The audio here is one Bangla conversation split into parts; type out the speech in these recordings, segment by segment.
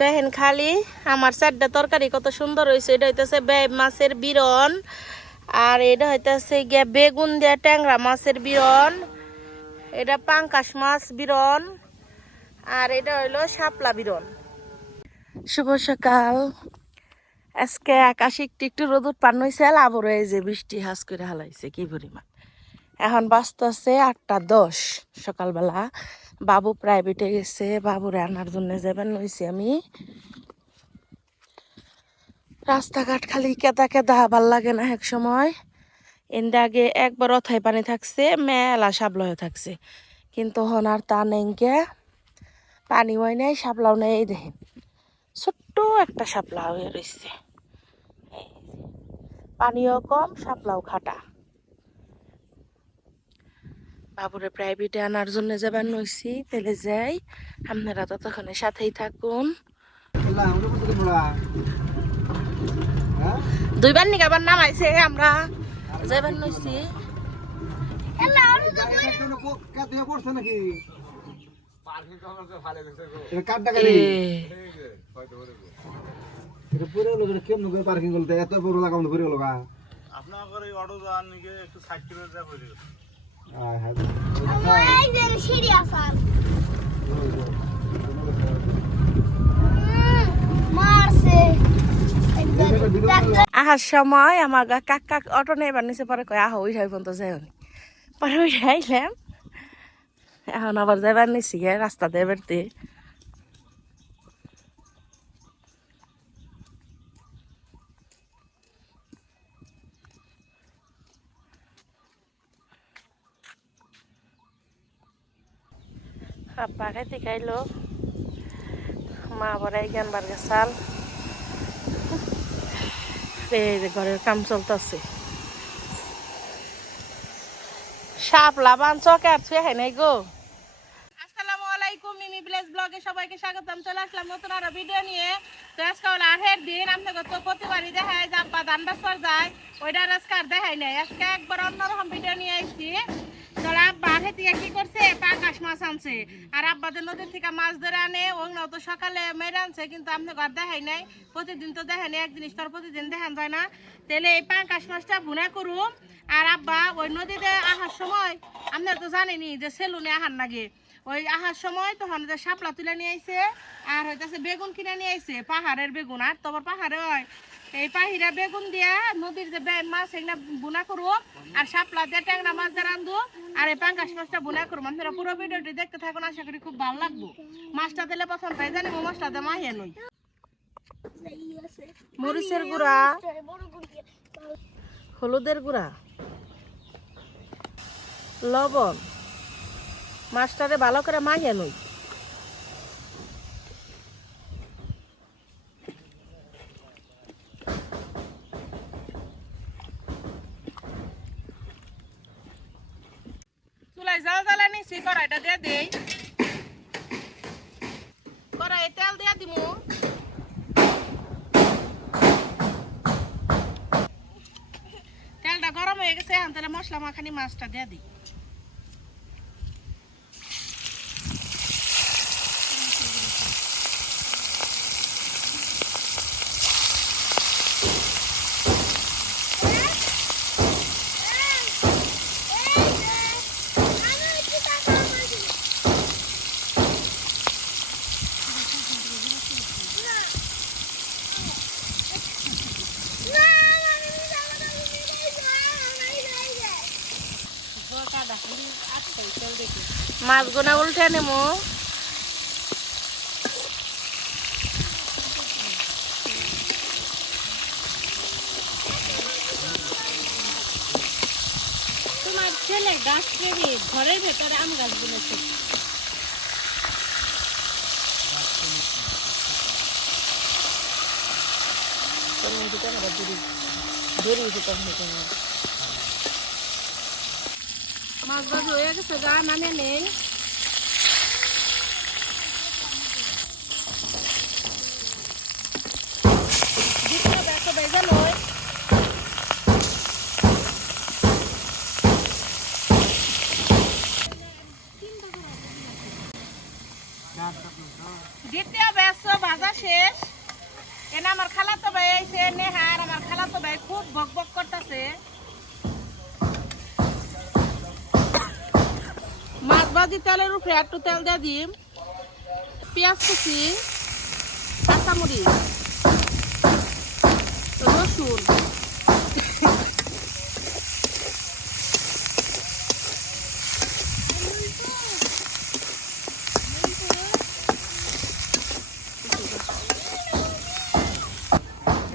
দেখেন খালি, আমার চারটা তরকারি কত সুন্দর হয়েছে। এটা হইতেছে মাছের বিরন, আর এটা হইতেছে গিয়া বেগুন দিয়া ট্যাংরা মাছের বিরন, এটা পাঙ্কাশ মাছ বিরন, আর এটা হইল শাপলা বিরন। শুভ সকাল। আজকে আকাশ একটু একটু রোদ পান হয়েছে আবার যে বৃষ্টি হাস করে হালাইছে, কি পরিমাণ। এখন বাজতেছে আটটা দশ সকালবেলা। বাবু প্রাইভেটে গেছে বাবুরে আনার জন্য যাবেন নইছি আমি। রাস্তাঘাট খালি কেদা কেদা ভালো লাগে না এক সময়। এনদে আগে একবার অথায় পানি থাকছে, মেলা সাবলা হয়ে থাকছে। কিন্তু হন আর তা নেই কে পানি হয় নাই সাবলাও নেই, এই দেখেন। ছোট্ট একটা সাপলা হয়ে রয়েছে পানিও কম সাপলাও খাটা। বাবুরে প্রাইভেটে আনার জন্য যাবার নইছি তেলে যাই। আপনারা ততক্ষণে সাথেই থাকুন। দুইবার নিকে আবার নামাইছে আমরা। যাবার নইছি পার্কিং করতে এত বড় লাগাম ঘুরে গেল আপনার অটো যাওয়ার নিকে একটু সাইড করে আহার সময় আমার কাক কাক অটো নেবার নিচে পরে কয়, আহ ওই যাই পর্যন্ত যাই পরে ওই আইলাম। এখন আবার যাইবার নিছি রাস্তা দিয়ে বেরতে। আব্বা খাইতে খাইলো মা এই জ্ঞান বার গেছাল এই যে ঘরের কাম চলতেছে সাপ লাবান চকে আর ছুঁয়ে নাই গো আসসালামু আলাইকুম মিমি ভিলেজ ব্লগে সবাইকে স্বাগতম চলে আসলাম নতুন আরও ভিডিও নিয়ে তো আজকে হলো আঠের দিন আপনাকে তো প্রতিবারই দেখায় যে আব্বা ধান বাসবার যায় ওইটা আজকে আর দেখাই নাই আজকে একবার অন্যরকম ভিডিও নিয়ে আইছি তোরা আব্বা থেকে কি করছে? মাছ আনছে। আর আব্বাদের নদীর থেকে মাছ ধরে আনে। সকালে মেরে আনছে, কিন্তু ঘর দেখাই নাই। প্রতিদিন তো দেখেন এক জিনিস তো প্রতিদিন দেখান যায় না। তাহলে এই পাঙ্কাশ মাছটা ভুনা করুম। আর আব্বা, ওই নদীতে আহার সময়, আপনারা তো জানেনি যে সেলুনে আহার লাগে। ওই আহার সময় তখন যে শাপলা তুলে নিয়ে আইছে, আর হইতাছে বেগুন কিনে নিয়ে আইছে, পাহাড়ের বেগুন। আর তোমার পাহাড়ে হয় এই পাহিরা বেগুন দিয়া নদীর যে মাছ, এগুলা বুনা করব আর শাপলা দিয়ে ট্যাংরা মাছ দিয়ে রান্ধবো আর এই পাঙ্কাশ মাছটা বুনা করব আপনারা পুরো ভিডিওটি দেখতে থাকুন, আশা করি খুব ভালো লাগবো। মাছটা দিলে প্রথম তাই জানি মশলা দিয়ে মাহিয়া নই। মরিচের গুঁড়া। হলুদের গুঁড়া। লবণ। মাছটারে ভালো করে মাখিয়ে নই চুলাই জাল জ্বালা নিছি কড়াইটা দিয়ে কড়াই তেল দিয়ে দিমু তেলটা গরম তাহলে মশলা মাখানি মাছটা দিয়ে দিই। গোনা উল্টে নেমো। তোমার ছেলে গাছ কেড়ে ঘরের ভেতরে আম গাছ বুনেছে মাছ ভাজ হয়ে গেছে গা নামে নেই দিতে হবে এত বেজা নয় দিতে হবে পেঁয়াজও ভাজা শেষ এনে আমার খালাতো খুব মাছ ভাজি তেলের উপরে একটু তেল দিয়ে দিম। পেঁয়াজ কুচি কাঁচামরিচ রসুন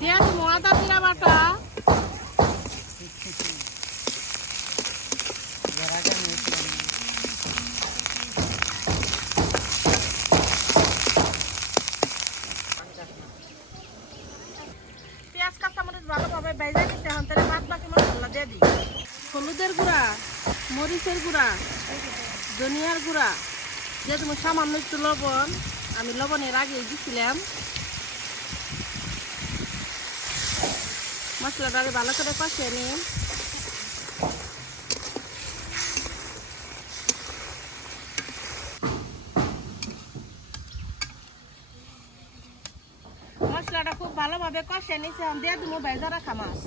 দিয়ে দিব আদা জিরা বাটা পেঁয়াজ কাঁচামরিচ ভালোভাবে ভেজে নিচ্ছে এখন তাহলে বাদ বাকি মশলা দিয়ে দিই হলুদের গুঁড়া মরিচের গুঁড়া ধনিয়ার গুঁড়া। দিয়ে দেবো সামান্য একটু লবণ, আমি লবণের আগে দিছিলাম। মশলাটা ভালো করে কষিয়ে নিই। মশলাটা খুব ভালোভাবে কষিয়ে আমি দিয়ে দেবো ভেজা রাখা মাছ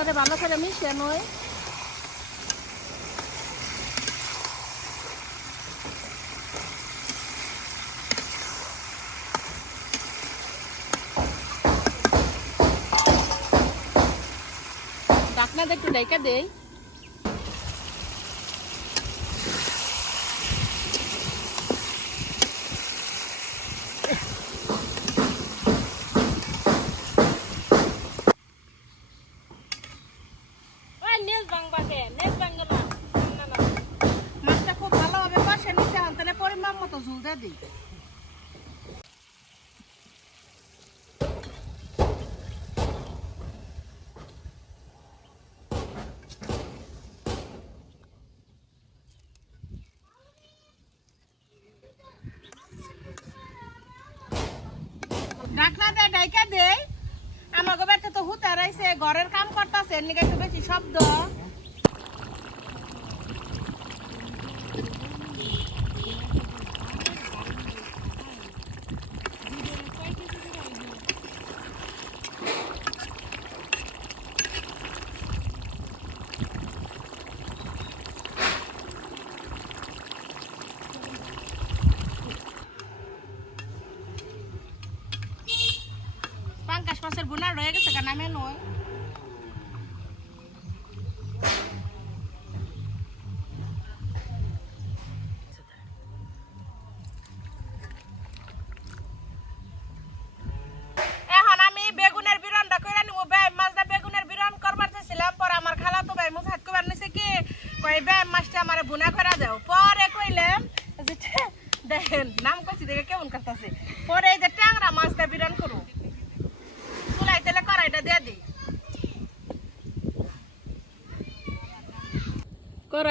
মাছটারে ভালো করে মিশিয়ে নয়। ডাকনাতে একটু ডাইকা দেই ওই নেজ বাংবাকে নেজ বাংলা না না মাছটা খুব ভালোভাবে কষে নিচ্ছে এখন তাহলে পরিমাণ মতো ঝুল দিয়ে দিই দেয় ডাইকা দেই আমাকে বাড়িতে তো হুতারাইছে ঘরের কাম করতেছে নিকে একটু বেশি শব্দ।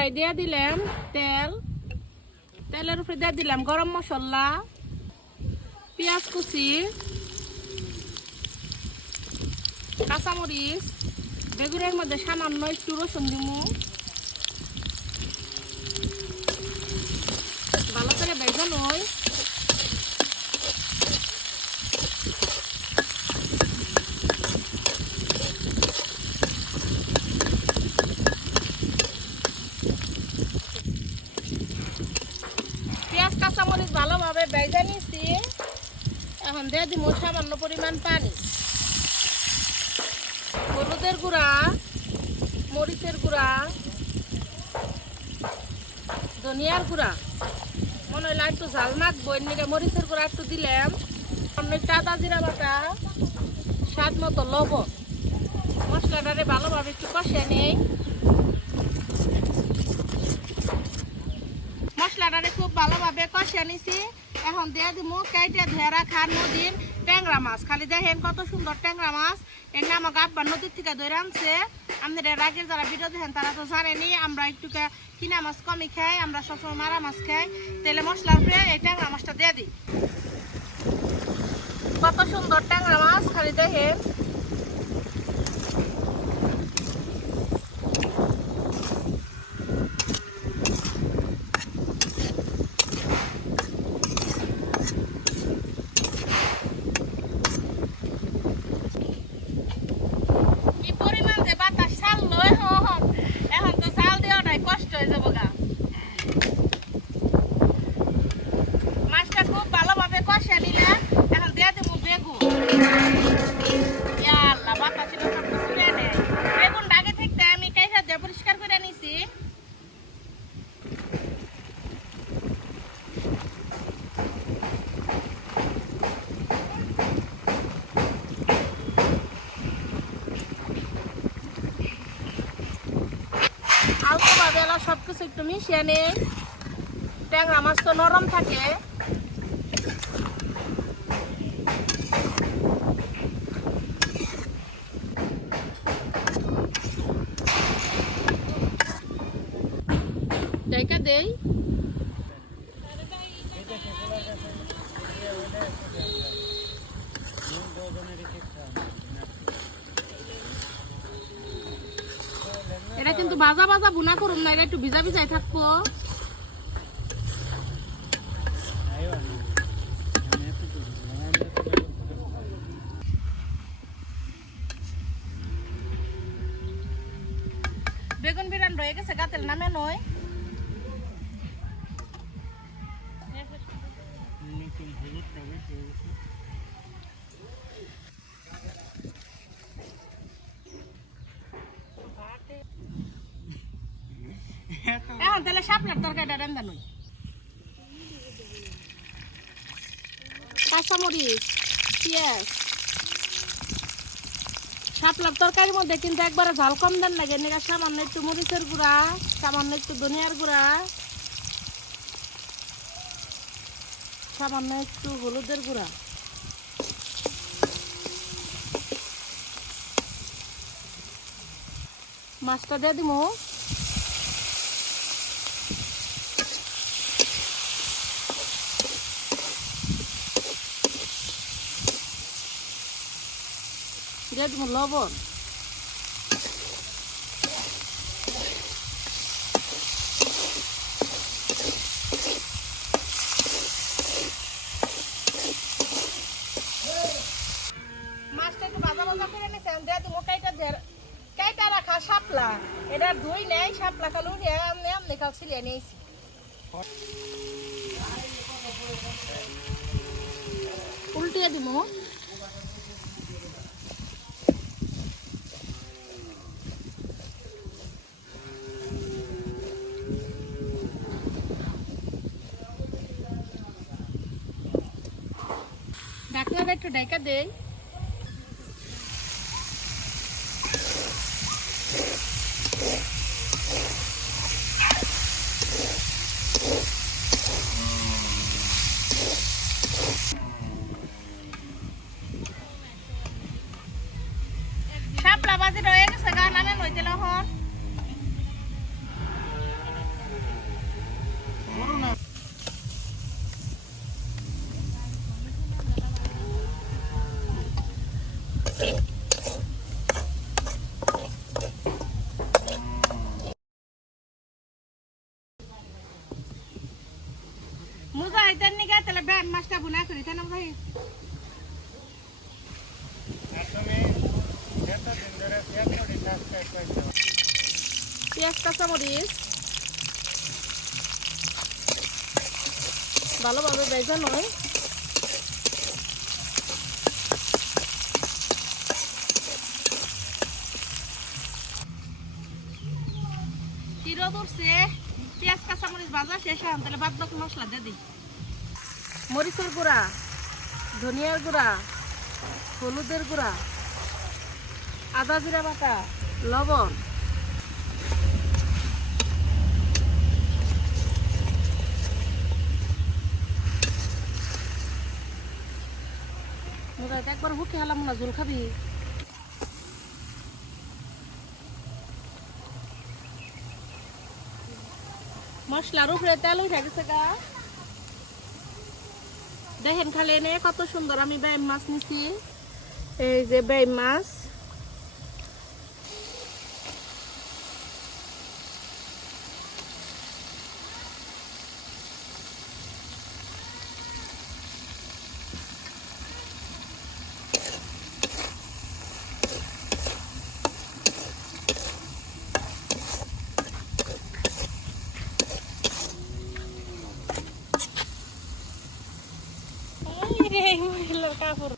কড়াই দিয়ে দিলাম তেল। তেলের উপরে দিয়ে দিলাম গরম মশলা, পেঁয়াজ কুচি, কাঁচামরিচ, বেগুনের মধ্যে সামান্য একটু রসুন দিমু। ভালো করে বেগুন হয় পেঁয়াজ কাঁচামরিচ ভালোভাবে বেজে নিছি এখন দিয়ে দিব সামান্য পরিমাণ পানি। হলুদের গুঁড়া, মরিচের গুঁড়া, ধনিয়ার গুঁড়া। মনে হইল একটু ঝাল মাখবো, এর নিকে মরিচের গুঁড়া একটু দিলাম। অন্য একটু আদা জিরা বাটা, স্বাদ মতো লবণ। মশলাটারে ভালোভাবে একটু কষিয়ে নেই। মশলাটারে খুব ভালোভাবে কষিয়ে নিছি। এখন দিয়ে দিব কেটে ধুয়ে খান নদীর ট্যাংরা মাছ। খালি দেখেন কত সুন্দর ট্যাংরা মাছ। এর নাম গাব্বার নদীর থেকে ধরে আনছে। আমাদের আগের যারা ভিডিও দেখেন, তারা তো জানেনি, আমরা একটু কিনা মাছ কমই খাই, আমরা সবসময় মারা মাছ খাই। তেলে মশলা উপরে এই ট্যাংরা মাছটা দিয়ে দিই। কত সুন্দর ট্যাংরা মাছ, খালি দেখেন। মিশিয়ে ট্যাংরা মাছ তো নরম থাকে। এটা কিন্তু ভাজা ভাজা বুনা করুন না এটা একটু ভিজা ভিজাই থাকব বেগুন বিরান রয়ে গেছে গাতেল নামে নয় রান্না নই কাঁচামরিচ তরকারির মধ্যে কিন্তু একবারে ঝাল কম দেন লাগে। এনেকা সামান্য একটু মরিচের গুঁড়া, সামান্য একটু ধনিয়ার গুঁড়া, সামান্য একটু হলুদের গুঁড়া। মাছটা দিয়ে দিব দিয়ে দিব লবণ মাছটা একটু ভাজা ভাজা করে নিছে দিয়ে দিব কাইটা দিয়ে কাইটা রাখা শাপলা। এটা ধুই নেই শাপলা কালু নিয়ে আমনে আমনে কাল ছিলিয়ে নিয়েছি। উল্টিয়ে দিব ডাকনাটা একটু ডাইকা দেই। মুজাহিদের নিগে তাহলে ব্যান মাছটা বুনা করি তাই না মুজাহিদ পেঁয়াজ কাঁচামরিচ ভালোভাবে বেজা নয়। পেঁয়াজ শেষ তাহলে বাদ মশলা মরিচের গুঁড়া, ধনিয়ার গুঁড়া, হলুদের গুঁড়া, আদা জিরা বাটা, লবণ। একবার হুকে হালাম না, ঝোল খাবি? মশলার উপরে তেল উঠে গেছে গা। দেখেন খালি এনে কত সুন্দর আমি ব্যায়াম মাছ নিছি। এই যে ব্যায়াম মাছ এই রে, মহিলার কাপড়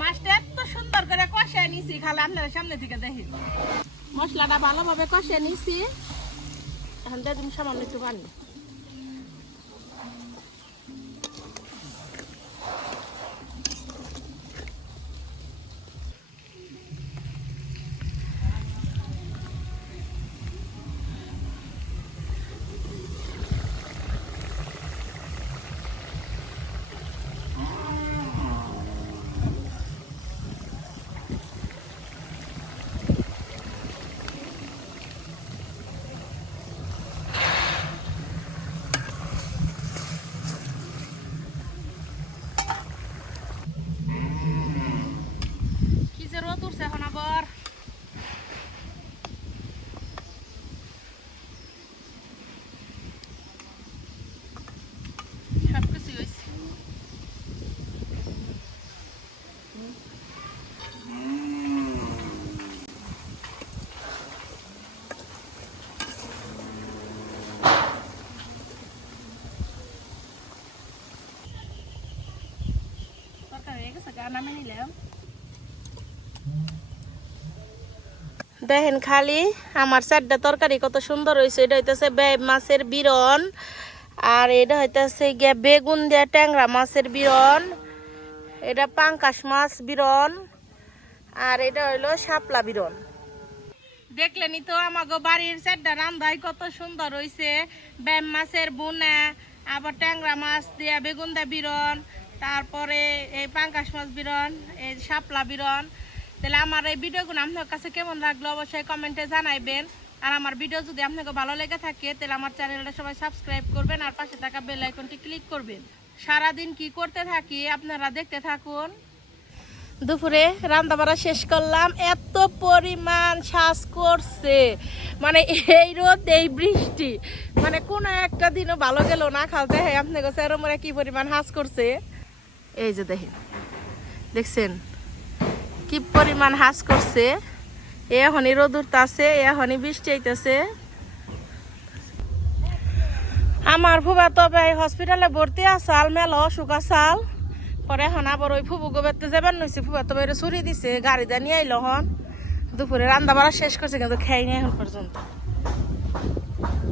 মাছটা এত সুন্দর করে খালে আপনারা সামনে থেকে দেখি। মশলাটা ভালোভাবে কষে নিছি। এখন দিয়ে দিন সামান্য একটু পানি কি যে রোদ উঠছে এখন আবার সব কিছুই হয়েছে তরকারি হয়ে গেছে গা দেখেন খালি, আমার চারটা তরকারি কত সুন্দর হয়েছে। এটা হইতেছে মাছের বিরন, আর এটা হইতেছে গিয়া বেগুন দিয়া ট্যাংরা মাছের বিরন, এটা পাঙ্কাশ মাছ বিরন, আর এটা হইল শাপলা বিরন। দেখলেনি তো আমাগো বাড়ির চারটা রান্ধাই কত সুন্দর হইছে। ব্যাম মাছের বুনা, আবার ট্যাংরা মাছ দিয়া বেগুন দিয়া বিরন তারপরে এই পাঙ্কাশ মাছ বিরন, এই শাপলা বিরন। তাহলে আমার এই ভিডিওগুলো আপনার কাছে কেমন লাগল অবশ্যই কমেন্টে জানাইবেন। আর আমার ভিডিও যদি আপনাকে ভালো লেগে থাকে, তাহলে আমার চ্যানেলটা সবাই সাবস্ক্রাইব করবেন আর পাশে থাকা বেল আইকনটি ক্লিক করবেন। সারাদিন কি করতে থাকি, আপনারা দেখতে থাকুন। দুপুরে রান্না বাড়া শেষ করলাম। এত পরিমাণ শ্বাস করছে। মানে এই রোদ, এই বৃষ্টি। মানে কোনো একটা দিনও ভালো গেল না। খাওয়াতে হ্যাঁ আপনি কাছে এরম কি পরিমাণ হাঁস করছে? এই যে দেখেন। দেখছেন? কি পরিমাণ হাঁস করছে। এখনই রোদ উঠতেছে এখনই বৃষ্টি আইতেছে। আমার ফুবা তবে হসপিটালে ভর্তি আসাল মেল অসুখ আসাল পরে এখন আবার ওই ফুবু গোবেতে যাবেন নইছে। ফুবা তবে এটা ছুরি দিছে, গাড়ি দিয়ে নিয়ে আইলো হন দুপুরে রান্না বাড়া শেষ করছে, কিন্তু খেয়ে নেই এখন পর্যন্ত।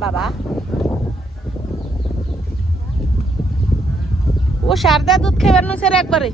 বাবা ও সারদা দুধ খেবার নইছে রে একবারে।